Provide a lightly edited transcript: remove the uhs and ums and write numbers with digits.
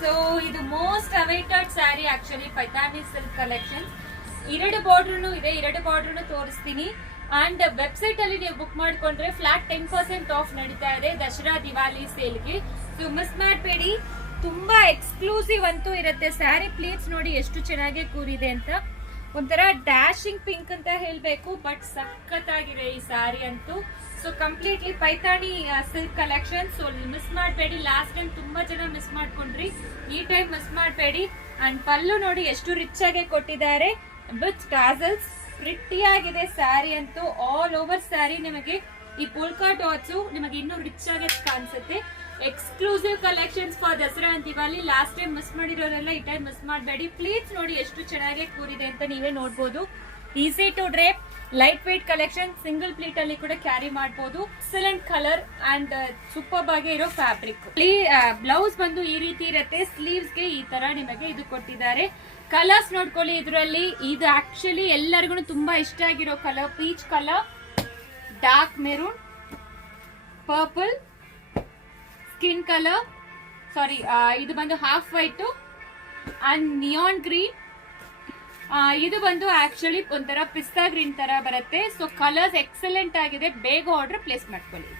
So ಇದು most awaited sari actually Paithani silk collection. 2 border ಇದೆ, 2 border ತೋರಿಸ್ತೀನಿ. ಅಂಡ್ ವೆಬ್ಸೈಟ್ ಅಲ್ಲಿ ನೀವು ಬುಕ್ ಮಾಡ್ಕೊಂಡ್ರೆ ಫ್ಲಾಟ್ 10% ಆಫ್ ನಡೀತಾ ಇದೆ ದಸರಾ ದಿವಾಲಿ ಸೇಲ್ಗೆ. ಸೊ ಮಿಸ್ ಮಾಡಬೇಡಿ, ತುಂಬಾ ಎಕ್ಸ್ಕ್ಲೂಸಿವ್ ಅಂತೂ ಇರುತ್ತೆ. ಸ್ಯಾರಿ ಪ್ಲೀಟ್ಸ್ ನೋಡಿ ಎಷ್ಟು ಚೆನ್ನಾಗಿ ಕೂರಿದೆ ಅಂತ, ಒಂಥರ ಡ್ಯಾಶಿಂಗ್ ಪಿಂಕ್ ಅಂತ ಹೇಳ್ಬೇಕು, ಬಟ್ ಸಖತ್ತಾಗಿದೆ ಈ ಸ್ಯಾರಿ ಅಂತೂ. So completely Paithani silk collection. So miss ಮಾಡಬೇಡಿ, ಲಾಸ್ಟ್ ಟೈಮ್ ತುಂಬಾ ಜನ ಮಿಸ್ ಮಾಡ್ಕೊಂಡ್ರಿ, ಈ ಟೈಮ್ ಮಿಸ್ ಮಾಡಬೇಡಿ. ಅಂಡ್ ಪಲ್ಲು ನೋಡಿ ಎಷ್ಟು ರಿಚ್ ಆಗಿ ಕೊಟ್ಟಿದ್ದಾರೆ ವಿತ್ ಟಾಸಲ್ಸ್. ಪ್ರಿಟ್ಟಿಯಾಗಿದೆ ಸ್ಯಾರಿ ಅಂತೂ, ಆಲ್ ಓವರ್ ಸ್ಯಾರಿ ನಿಮಗೆ ಈ ಪೋಲ್ಕಾ ಡಾಟ್ಸ್ ನಿಮಗೆ ಇನ್ನೂ ರಿಚ್ ಆಗಿ ಕಾಣಿಸುತ್ತೆ. Exclusive collections for Dasara and Diwali. Last time miss ಮಾಡಿರೋರೆಲ್ಲ ಈ ಟೈಮ್ ಮಿಸ್ ಮಾಡಬೇಡಿ. ಪ್ಲೀಸ್ ನೋಡಿ ಎಷ್ಟು ಚೆನ್ನಾಗಿ ಕೂರಿದೆ ಅಂತ ನೀವೇ ನೋಡ್ಬೋದು. Easy to drape, light weight collection, single pleat ಅಲ್ಲಿ ಕೂಡ ಕ್ಯಾರಿ ಮಾಡಬಹುದು. ಎಕ್ಸಲೆಂಟ್ ಕಲರ್ ಅಂಡ್ ಸೂಪರ್ ಆಗಿ ಇರೋ ಫ್ಯಾಬ್ರಿಕ್. ಬ್ಲೌಸ್ ಬಂದು ಈ ರೀತಿ ಇರುತ್ತೆ, ಸ್ಲೀವ್ಸ್ ಗೆ ಈ ತರ ನಿಮಗೆ ಇದು ಕೊಟ್ಟಿದ್ದಾರೆ. ಕಲರ್ಸ್ ನೋಡ್ಕೊಳ್ಳಿ ಇದರಲ್ಲಿ. ಇದು ಆಕ್ಚುಲಿ ಎಲ್ಲರಿಗೂ ತುಂಬಾ ಇಷ್ಟ ಆಗಿರೋ colour, peach colour, dark maroon, purple, skin colour, sorry ಇದು ಬಂದು half white and neon green. ಇದು ಬಂದು ಆಕ್ಚುಲಿ ಒಂಥರ ಪಿಸ್ತಾ ಗ್ರೀನ್ ತರ ಬರುತ್ತೆ. ಸೊ ಕಲರ್ಸ್ ಎಕ್ಸಲೆಂಟ್ ಆಗಿದೆ, ಬೇಗ ಆರ್ಡರ್ ಪ್ಲೇಸ್ ಮಾಡ್ಕೊಳ್ಳಿ.